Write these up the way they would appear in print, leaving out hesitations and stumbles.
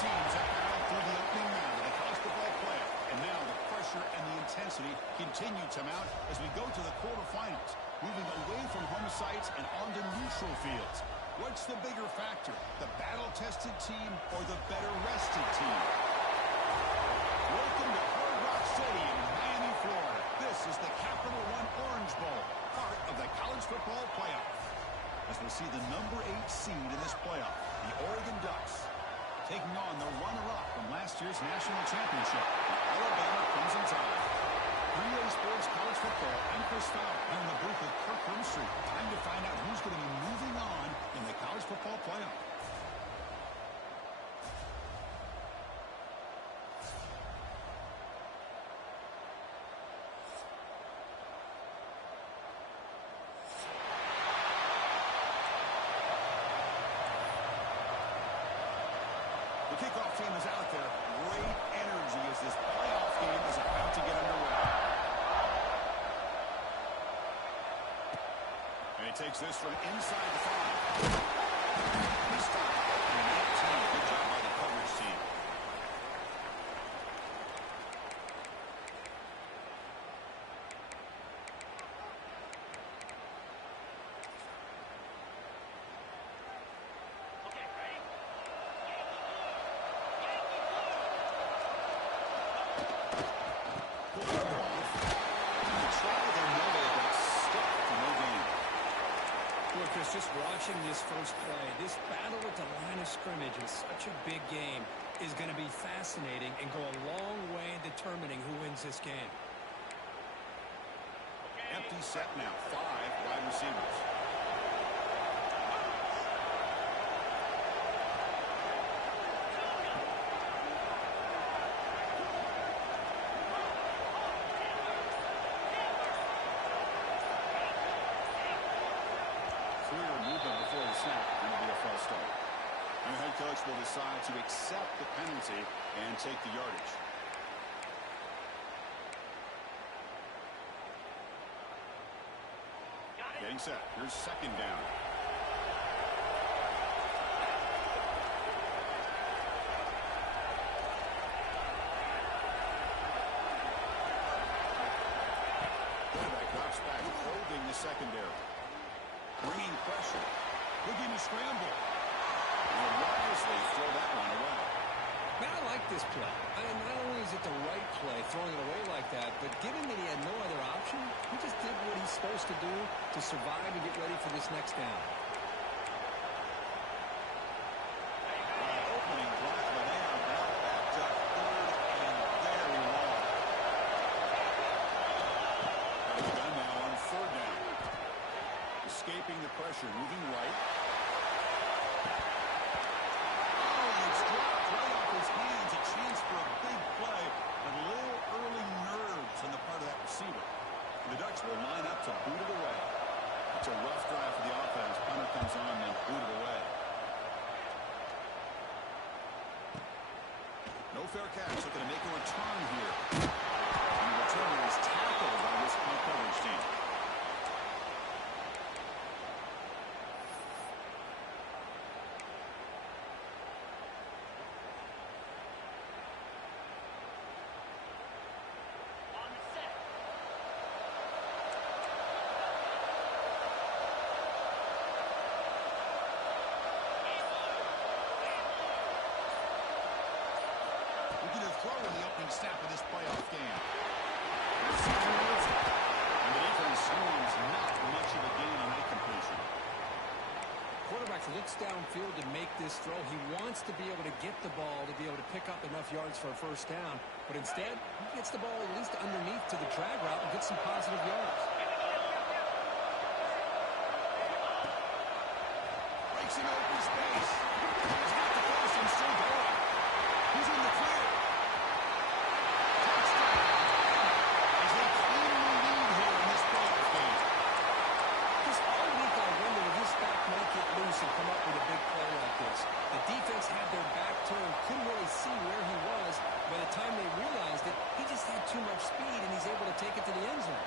teams have battled through the opening round of the college football playoff, and now the pressure and the intensity continue to mount as we go to the quarterfinals, moving away from home sites and onto neutral fields. What's the bigger factor, the battle-tested team or the better-rested team? Welcome to Hard Rock Stadium in Miami, Florida. This is the Capital One Orange Bowl, part of the college football playoff. As we'll see the number 8 seed in this playoff, the Oregon Ducks, taking on the runner-up from last year's national championship, the Alabama Crimson Tide. 3A Sports College Football, I'm Chris Fowler. I'm in the booth with Kirk Grimstreet. Time to find out who's going to be moving on in the college football playoff. The kickoff team is out there. Great energy as this playoff game is about to get underway. And he takes this from inside the 5. He stopped at 19. Good job by the coverage team. Just watching this first play, this battle at the line of scrimmage in such a big game is going to be fascinating and go a long way in determining who wins this game. Empty set now, 5 wide receivers. And the head coach will decide to accept the penalty and take the yardage. Getting set. Here's second down. Quarterback drops back, holding the secondary. Bringing pressure. Looking to scramble. And wisely throw that one away. Man, I like this play. I mean, not only is it the right play, throwing it away like that, but given that he had no other option, he just did what he's supposed to do to survive and get ready for this next down. Opening drive, but they are now back to 3rd and very long. Got a gun now on 4th down. Escaping the pressure, moving right. Hands, a chance for a big play, but a little early nerves on the part of that receiver. The Ducks will line up to boot it away. It's a rough drive for the offense. Punter comes on and boot it away. No fair catch. Looking to make a return here. And the returner is tackled by this punt coverage team. Throw in the opening snap of this playoff game. And the defense swarms not much of a gain on that completion. Quarterback looks downfield to make this throw. He wants to be able to get the ball to be able to pick up enough yards for a first down. But instead, he gets the ball at least underneath to the drag route and gets some positive yards. Breaks in open space. He's got the first and still going. He's in the clear. And come up with a big play like this. The defense had their back turned, couldn't really see where he was. By the time they realized it, he just had too much speed, and he's able to take it to the end zone.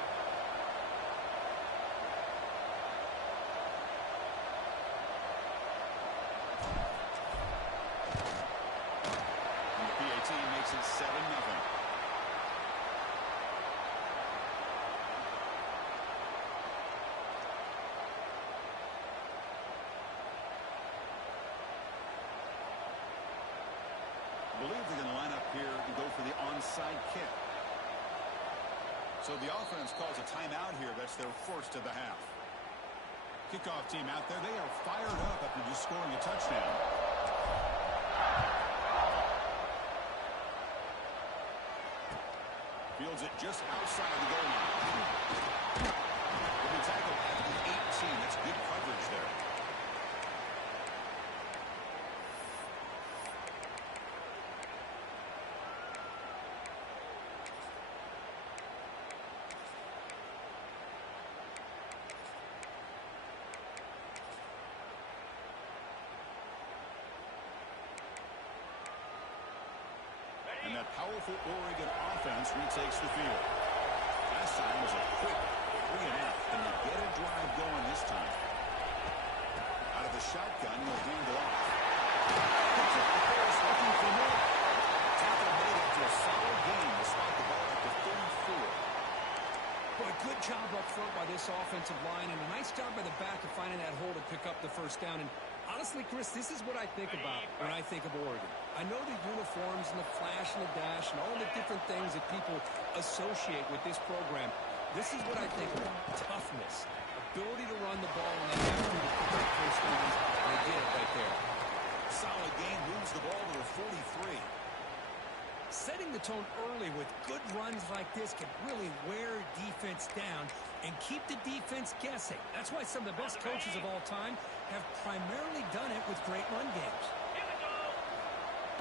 onside kick. So the offense calls a timeout here. That's their first of the half. Kickoff team out there. They are fired up after just scoring a touchdown. Fields it just outside the goal line. Will be tackled at the 18. That's good coverage there. And that powerful Oregon offense retakes the field. Last time was a quick 3-and-out. Can they get a drive going this time? Out of the shotgun, he'll hand it off. Picks up the pass, looking for more. Tackle made after a solid gain to spot the ball at the 34. Boy, good job up front by this offensive line, and a nice job by the back of finding that hole to pick up the first down. And honestly, Chris, this is what I think about when I think of Oregon. I know the uniforms and the flash and the dash and all the different things that people associate with this program. This is what I think about. Toughness, ability to run the ball, and they have to pick up first downs, and they did it right there. Solid gain, moves the ball to the 43. Setting the tone early with good runs like this can really wear defense down and keep the defense guessing. That's why some of the best coaches of all time have primarily done it with great run games.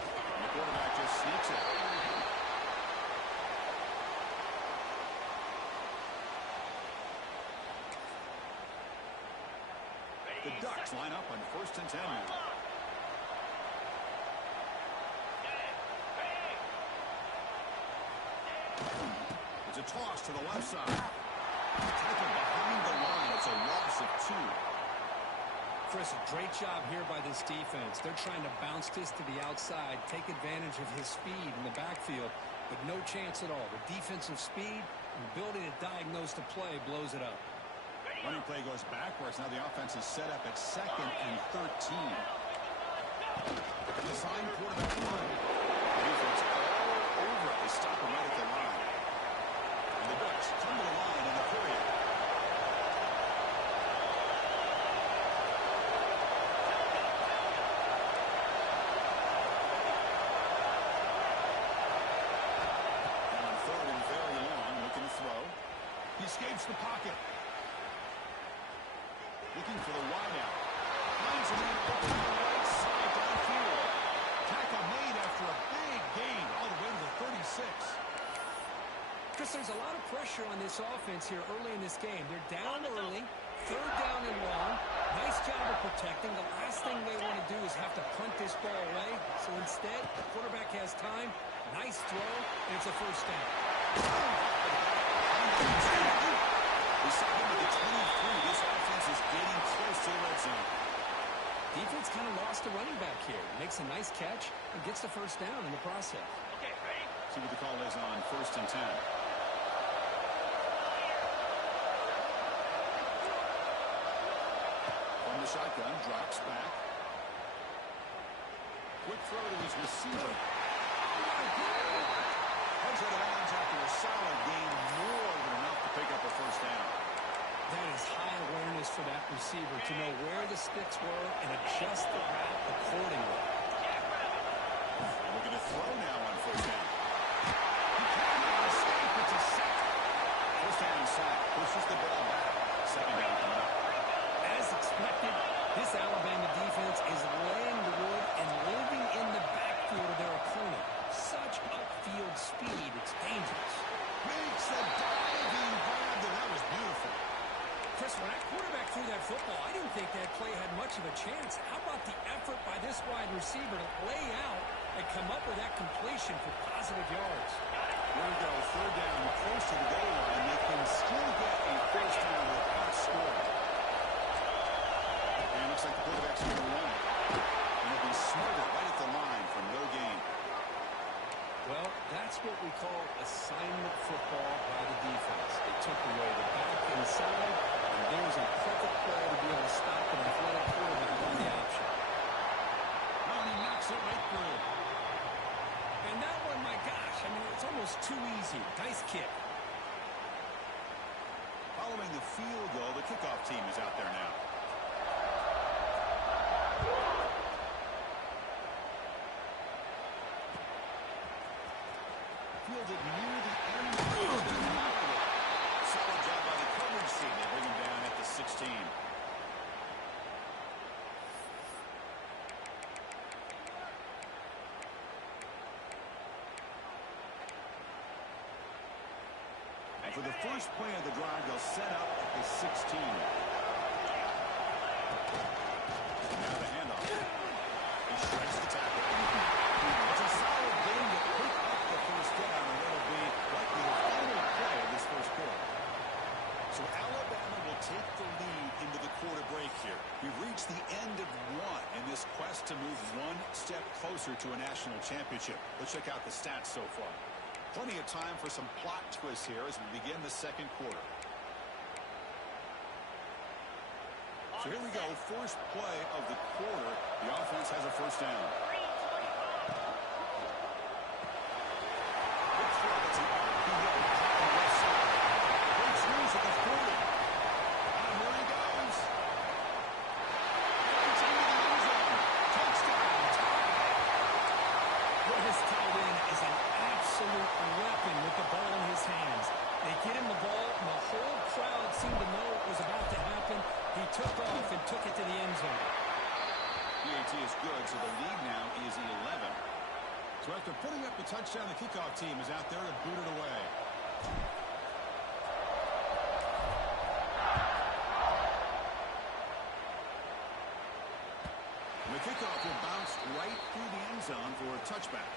And the quarterback just sneaks it. The Ducks line up on 1st and 10 now. It's a toss to the left side. Tackled behind the line. It's a loss of 2. Chris, a great job here by this defense. They're trying to bounce this to the outside, take advantage of his speed in the backfield, but no chance at all. The defensive speed and ability to diagnose the play blows it up. Running play goes backwards. Now the offense is set up at 2nd and 13. Design quarterback run. Defense all over it. They stop him right at the line. And the Ducks come to the line in the period. Now on 3rd and very long, looking to throw. He escapes the pocket. Looking for the wideout. Finds a man open on the right side downfield. Tackle made after a big gain all the way to the 36. Chris, there's a lot of pressure on this offense here early in this game. They're down early, 3rd down and long. Nice job of protecting. The last thing they want to do is have to punt this ball away. So instead, the quarterback has time. Nice throw, and it's a first down. We saw him at the 23. This offense is getting close to the red zone. Defense kind of lost the running back here. Makes a nice catch and gets the first down in the process. Okay, ready? See what the call is on 1st and 10. From the shotgun, drops back. Quick throw to his receiver. Heads out of bounds after a solid gain, more than enough to pick up a first down. That is high awareness for that receiver to know where the sticks were and adjust the route accordingly. Looking to throw now on 1st down. He cannot escape. It's a sack. 1st down sack. Pushes the ball back. 2nd down coming up. As expected, this Alabama defense is laying the wood and living in the backfield of their opponent. Such upfield speed, it's dangerous. Makes a diving grab there. That was beautiful. Chris, when that quarterback threw that football, I didn't think that play had much of a chance. How about the effort by this wide receiver to lay out and come up with that completion for positive yards? Here we go, 3rd down, close to the goal line. They can still get a first down without scoring. And it looks like the quarterback's going to run it. And it'll be smothered right at the line for no gain. Well, that's what we call assignment football by the defense. They took away the back inside, and there's a perfect play to be able to stop an athletic quarterback on the option. Oh, and he knocks it right through. And that one, my gosh, I mean, it's almost easy. Nice kick. Following the field goal, the kickoff team is out there now. Fielded near the end zone. Solid job by the coverage team. They bring him down at the 16. And for the first play of the drive, they'll set up at the 16. And now the handoff. He shreds the tackle. It's a solid game to pick up the first down, and that'll be likely the final play of this first quarter. So Alabama will take the lead into the quarter break here. We've reached the end of one in this quest to move one step closer to a national championship. Let's check out the stats so far. Plenty of time for some plot twists here as we begin the second quarter. So here we go, first play of the quarter. The offense has a first down. Big throw to RPO on the left side. Breaks loose at the 40. And here he goes. Right into the end zone. Touchdown. Well, his tight end is an absolute weapon with the ball in his hands. They get him the ball, and the whole crowd seemed to know what was about to happen. He took off and took it to the end zone. PAT is good, so the lead now is 11. So after putting up the touchdown, the kickoff team is out there to boot it away. And the kickoff will bounce right through the end zone for a touchback.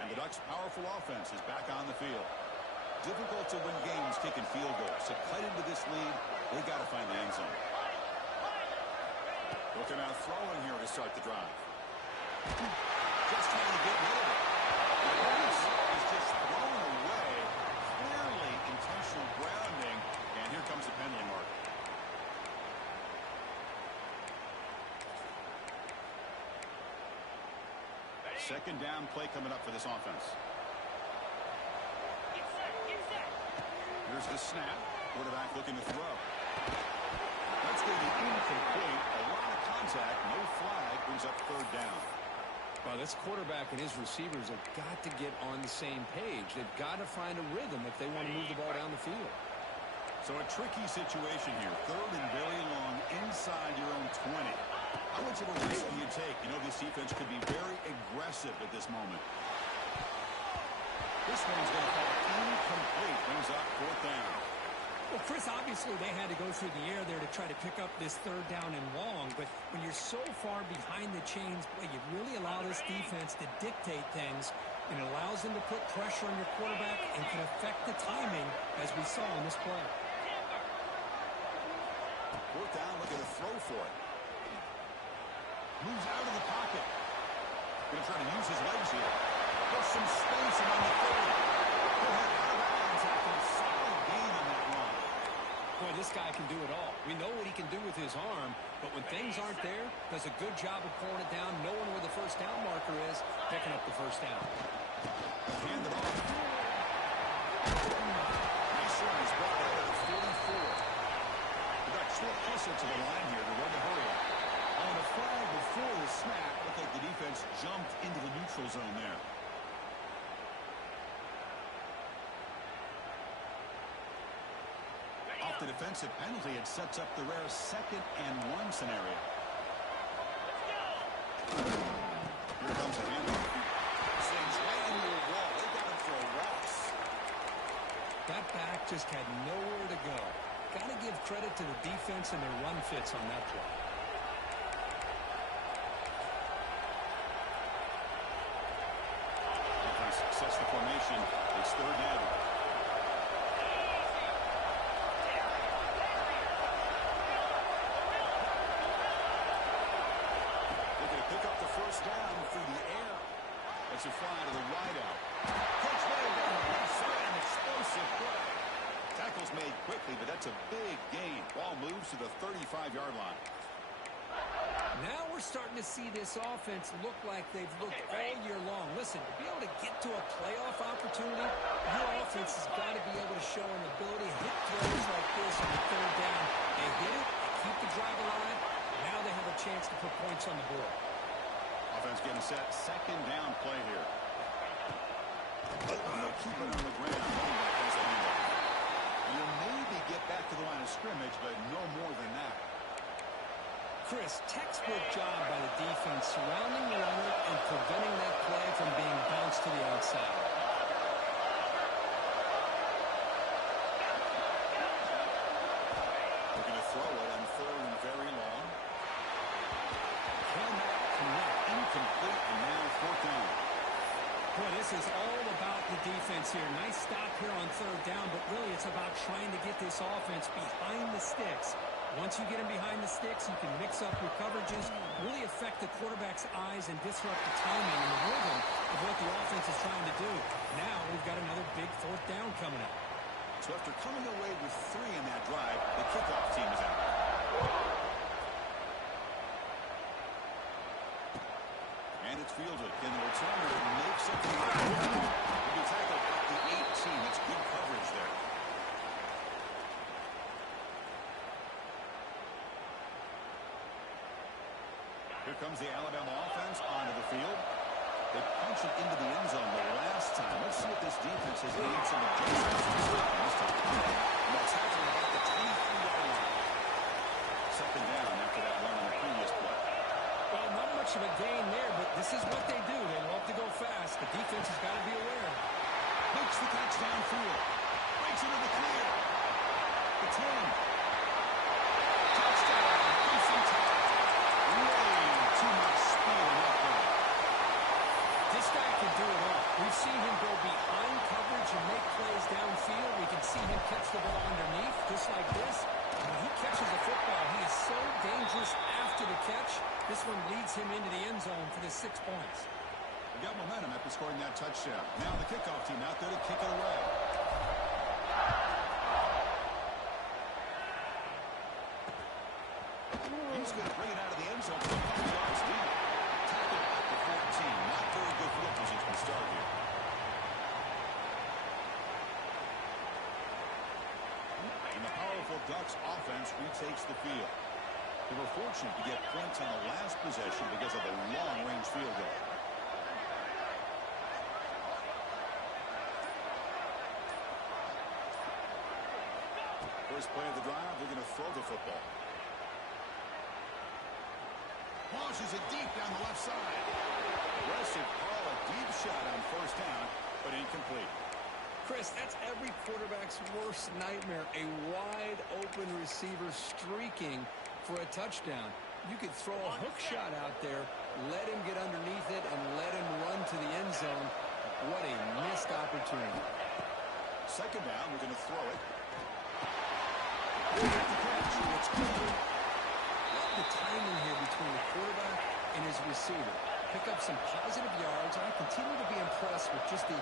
And the Ducks' powerful offense is back on the field. Difficult to win games kicking field goals. To cut into this lead, they got to find the end zone. Looking out throwing here to start the drive. Just trying to get rid of it. The pass is just thrown away. Clearly intentional grounding. And here comes the penalty mark. Second down play coming up for this offense. Here's the snap. Quarterback looking to throw. That's going to be incomplete. A lot of contact. No flag. Brings up third down. Well, this quarterback and his receivers have got to get on the same page. They've got to find a rhythm if they want to move the ball down the field. So a tricky situation here. Third and very long inside your own 20. How much of a risk do you take? You know, this defense could be very aggressive at this moment. This one's going to fall incomplete. Brings up fourth down. Well, Chris, obviously they had to go through the air there to try to pick up this third down and long. But when you're so far behind the chains, boy, you really allow this defense to dictate things. And it allows them to put pressure on your quarterback and can affect the timing, as we saw in this play. Fourth down, looking to throw for it. Moves out of the pocket. Going to try to use his legs here. Gets some space and on the 30. He'll head out of bounds after a solid gain on that run. Boy, this guy can do it all. We know what he can do with his arm, but when things aren't there, does a good job of pulling it down, knowing where the first down marker is, picking up the first down. Hand it off. Nice run. He's brought out at the 44. The Ducks will hustle to the line here to run the hurry up. On a flag before the snap, looked like the defense jumped into the neutral zone there. Off the defensive penalty, it sets up the rare 2nd and 1 scenario. Here comes a handoff. Sings right into the wall. They got him for a loss. That back just had nowhere to go. Got to give credit to the defense and their run fits on that play. Sets the formation. It's third down. Looking to pick up the first down through the air. It's a fly to the wideout. Catch made down the left side, an explosive play. Tackle's made quickly, but that's a big gain. Ball moves to the 35-yard line. Now we're starting to see this offense look like they've looked all year long. Listen, to be able to get to a playoff opportunity, your offense has got to be able to show an ability to hit throws like this on the third down. They hit it, they keep the drive alive. Now they have a chance to put points on the board. Offense getting set. Second down play here. They'll keep it on the ground. Running back has a handoff. You'll maybe get back to the line of scrimmage, but no more than that. Chris, textbook job by the defense surrounding the runner and preventing that play from being bounced to the outside. They're going to throw it on third and very long. Cannot connect. Incomplete, and now fourth down. Boy, this is all about the defense here. Nice stop here on third down, but really it's about trying to get this offense behind the sticks. Once you get him behind the sticks, you can mix up your coverages, really affect the quarterback's eyes and disrupt the timing and the rhythm of what the offense is trying to do. Now we've got another big fourth down coming up. So after coming away with 3 in that drive, the kickoff team is out. And it's fielded. Can the returner makes it to the line? Will be tackled at the 18. That's good coverage there. Here comes the Alabama offense onto the field. They punch it into the end zone the last time. Let's see if this defense has made some adjustments this time. And that's happening about the 23-yard line. Second down after that run on the previous play. Well, not much of a gain there, but this is what they do. They love to go fast. The defense has got to be aware. Makes the catch downfield. Breaks into the clear. The 10. Touchdown. Ethan Tucker. Way too much speed in that play. This guy can do it all. We've seen him go behind coverage and make plays downfield. We can see him catch the ball underneath, just like this. And when he catches the football, he is so dangerous after the catch. This one leads him into the end zone for the 6 points. They got momentum after scoring that touchdown. Now the kickoff team out there to kick it away. He's going to bring it out of the end zone for a couple yards deep. Tackled at the 14. Not very good field position to start here. And the powerful Ducks offense retakes the field. They were fortunate to get points on the last possession because of the long-range field goal. First play of the drive, they're going to throw the football. Launches it deep down the left side. Aggressive call, a deep shot on first down, but incomplete. Chris, that's every quarterback's worst nightmare, a wide-open receiver streaking for a touchdown. You could throw a hook shot out there, let him get underneath it, and let him run to the end zone. What a missed opportunity. Second down, we're going to throw it. It's good. Love the timing here between the quarterback and his receiver. Pick up some positive yards. I continue to be impressed with just the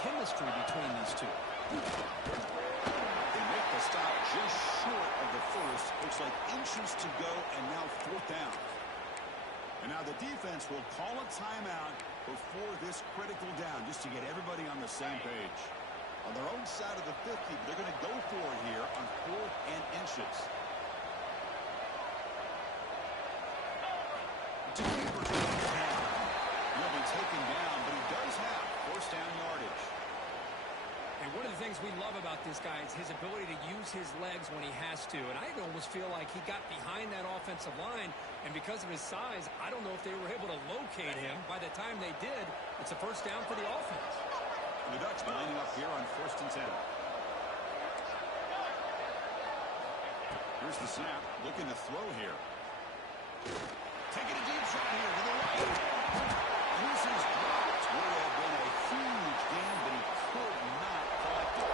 chemistry between these two. They make the stop just short of the first. Looks like inches to go, and now fourth down. And now the defense will call a timeout before this critical down, just to get everybody on the same page. On their own side of the 50, they're going to go for it here on 4th and inches. To keep he'll be taken down, but he does have first down yardage. And one of the things we love about this guy is his ability to use his legs when he has to. And I almost feel like he got behind that offensive line, and because of his size, I don't know if they were able to locate him. By the time they did, it's a first down for the offense. And the Ducks lining up here on 1st and 10. Here's the snap, looking to throw here. Taking a deep shot here to the right. This is blocked. Would have been a huge gain, but he could not collect it.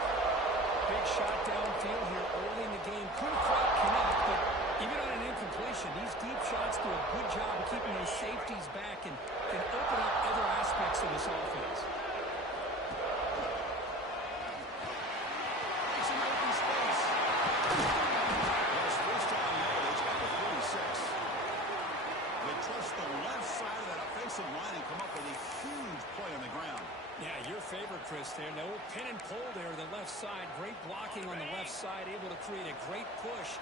Big shot downfield here early in the game. Couldn't quite connect, but even on an incompletion. These deep shots do a good job of keeping those safeties back and can open up other aspects of this offense. Makes an open space. There's first down yardage at the 46. They trust the left side of that offensive line and come up with a huge play on the ground. Yeah, your favorite, Chris, there. The old pin and pull there, the left side. Great blocking on the left side, able to create a great push.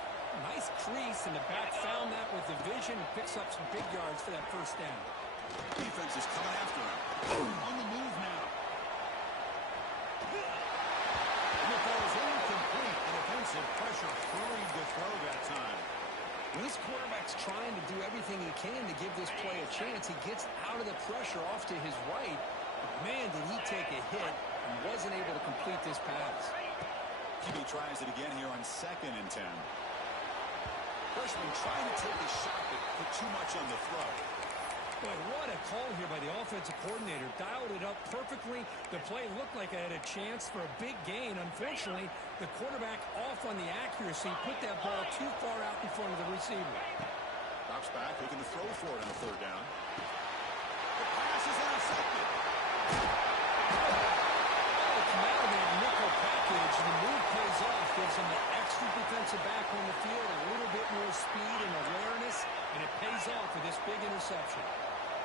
Nice crease in the back. Found that with the vision. Picks up some big yards for that first down. Defense is coming after him. On the move now. And the ball is incomplete. The defensive pressure hurried the throw that time. When this quarterback's trying to do everything he can to give this play a chance, he gets out of the pressure off to his right. Man, did he take a hit and wasn't able to complete this pass. QB tries it again here on 2nd and 10. Freshman trying to take a shot, but put too much on the throw. Boy, what a call here by the offensive coordinator. Dialed it up perfectly. The play looked like it had a chance for a big gain. Unfortunately, the quarterback off on the accuracy, put that ball too far out in front of the receiver. Drops back, looking to throw for it on the 3rd down. The pass is intercepted. Come out of that nickel package, the move pays off, gives him the extra defensive back on the field, a little bit more speed and awareness, and it pays off with this big interception.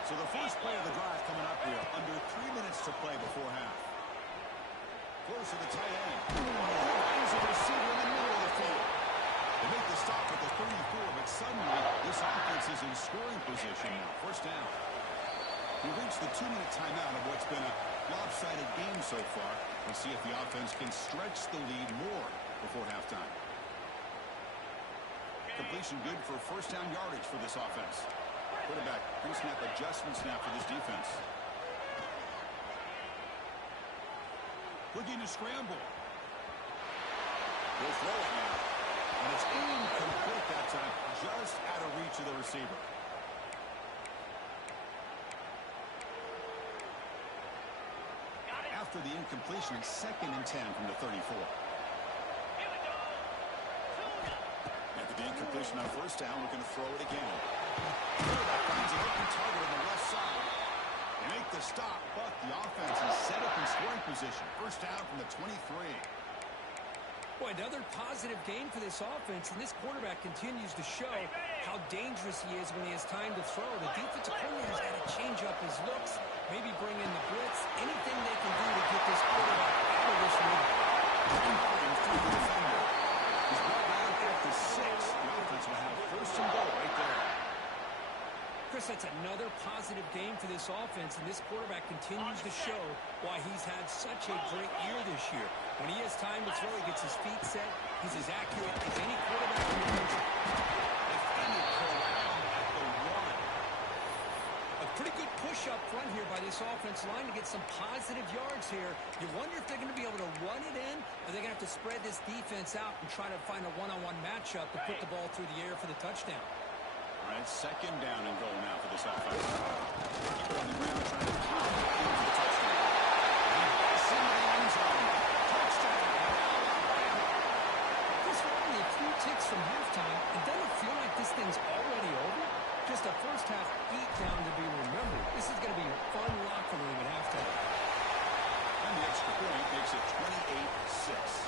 So the first play of the drive coming up here, under 3 minutes to play before half. Close to the tight end. Finds a receiver in the middle of the field. They make the stop at the 34, but suddenly this offense is in scoring position now. First down. We reached the 2-minute timeout of what's been a lopsided game so far. We'll see if the offense can stretch the lead more before halftime. Completion good for first down yardage for this offense. Quarterback pre-snap adjustment snap for this defense. Looking to scramble. They'll throw it now. And it's incomplete that time, just out of reach of the receiver. After the incompletion, it's 2nd and 10 from the 34. After the incompletion on first down, we're going to throw it again. Quarterback finds an open target on the left side. They make the stop, but the offense is set up in scoring position. First down from the 23. Boy, another positive game for this offense, and this quarterback continues to show how dangerous he is when he has time to throw. The defensive coordinator's got to change up his looks, maybe bring in the blitz, anything they can do to get this quarterback out of this rhythm. Through the defender. He's brought down at the 6. The offense will have first and goal right there. Chris, that's another positive game for this offense, and this quarterback continues to show why he's had such a great year this year. When he has time to throw, he gets his feet set. He's as accurate as any quarterback in the country. Defended corral at the 1. A pretty good push up front here by this offense line to get some positive yards here. You wonder if they're going to be able to run it in, or they're going to have to spread this defense out and try to find a one-on-one matchup to put the ball through the air for the touchdown. All right, 2nd down and goal now for this offense. Keep it on the ground, trying to pound it into the touchdown. He's in the end zone. Touchdown. Just only a few ticks from halftime, and doesn't it feel like this thing's already over? Just a first half beat down to be remembered. This is going to be a fun locker room at halftime. And the extra point makes it 28-6.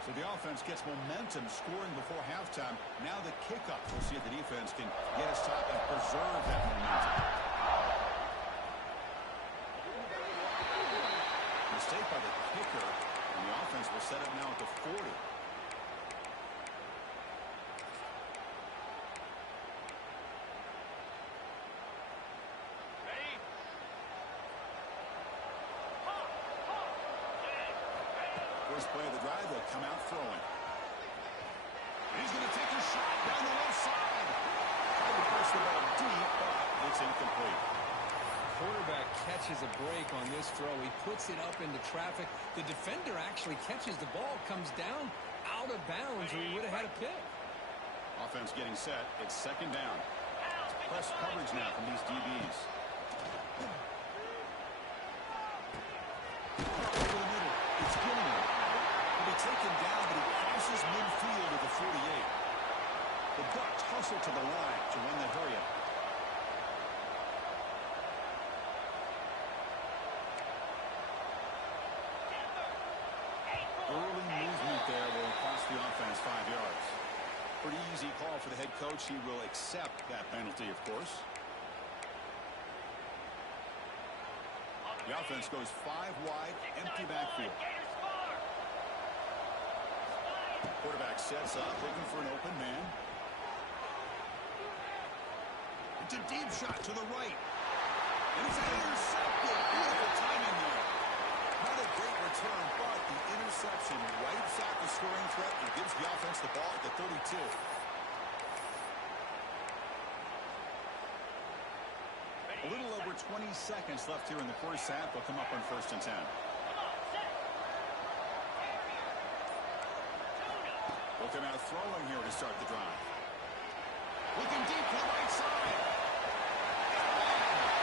So the offense gets momentum scoring before halftime. Now the kickoff. We'll see if the defense can get a stop and preserve that momentum. Mistake by the kicker, and the offense will set up now at the 40. First play of the drive, they'll come out throwing. He's going to take a shot down the left side. Tried to push the ball deep, but it's incomplete. Quarterback catches a break on this throw. He puts it up into traffic. The defender actually catches the ball, comes down out of bounds, or he would have had a pick. Offense getting set. It's 2nd down. Press coverage now from these DBs. Over the middle. It's Gilmore. He'll be taken down, but he 48. The Ducks hustle to the line to run that hurry up. Early movement there will cost the offense 5 yards. Pretty easy call for the head coach. He will accept that penalty, of course. The offense goes 5 wide, empty backfield. Quarterback sets up, looking for an open man. It's a deep shot to the right. And it's intercepted. Beautiful timing there. Not a great return, but the interception wipes out the scoring threat and gives the offense the ball at the 32. A little over 20 seconds left here in the first half. They'll come up on 1st and 10. Looking out throwing here to start the drive. Looking deep to the right side.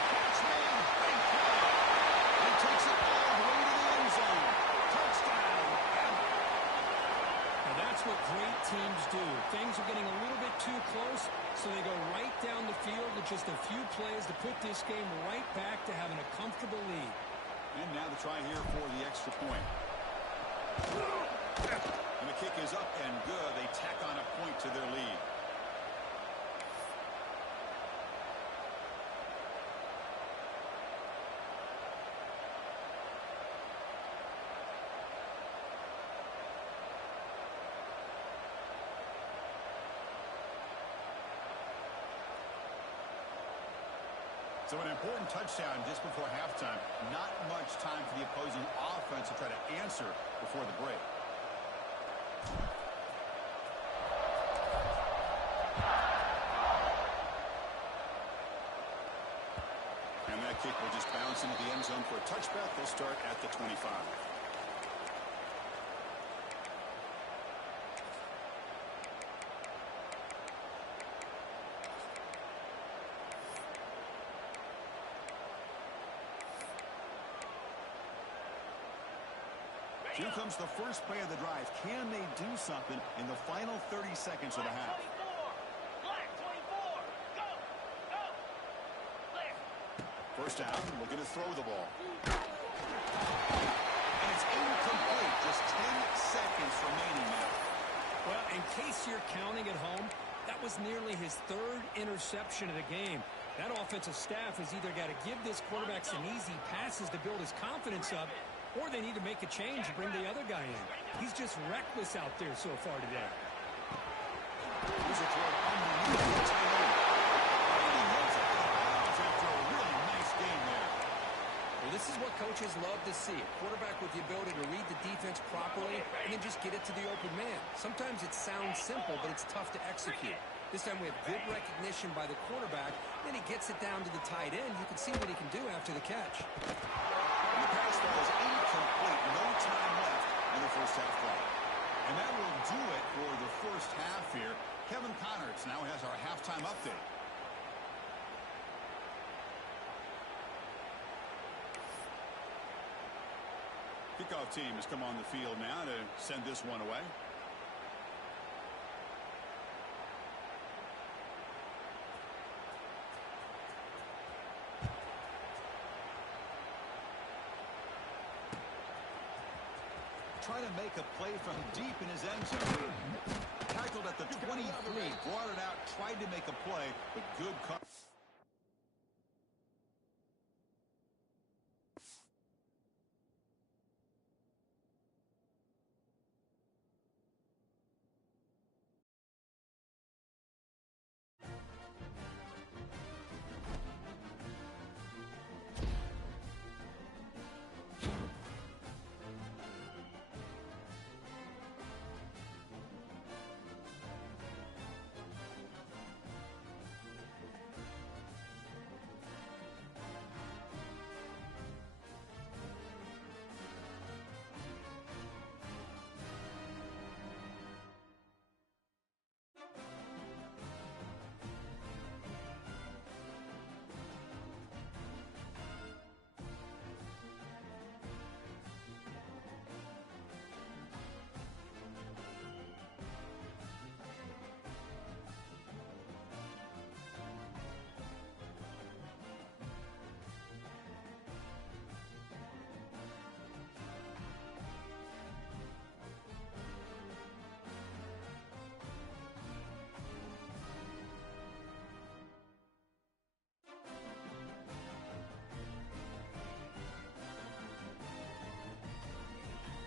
Catchman, big play. He takes it all the way to the end zone. Touchdown. Now that's what great teams do. Things are getting a little bit too close, so they go right down the field with just a few plays to put this game right back to having a comfortable lead. And now the try here for the extra point. And the kick is up and good. They tack on a point to their lead. So an important touchdown just before halftime. Not much time for the opposing offense to try to answer before the break. And that kick will just bounce into the end zone for a touchback. They'll start at the 25. Here comes the first play of the drive. Can they do something in the final 30 seconds of the half? First down, looking to throw the ball. And it's incomplete. Just 10 seconds remaining now. Well, in case you're counting at home, that was nearly his 3rd interception of the game. That offensive staff has either got to give this quarterback some easy passes to build his confidence up, or they need to make a change and bring the other guy in. He's just reckless out there so far today. Here's a throw underneath the tight end. And he hits it after a really nice game there. Well, this is what coaches love to see. A quarterback with the ability to read the defense properly and then just get it to the open man. Sometimes it sounds simple, but it's tough to execute. This time we have good recognition by the quarterback. Then he gets it down to the tight end. You can see what he can do after the catch. And the pass falls incomplete. No time left in the first half clock. And that will do it for the first half here. Kevin Connors now has our halftime update. Kickoff team has come on the field now to send this one away. Trying to make a play from deep in his end zone. Tackled at the 23, brought it out, tried to make a play, but good coverage.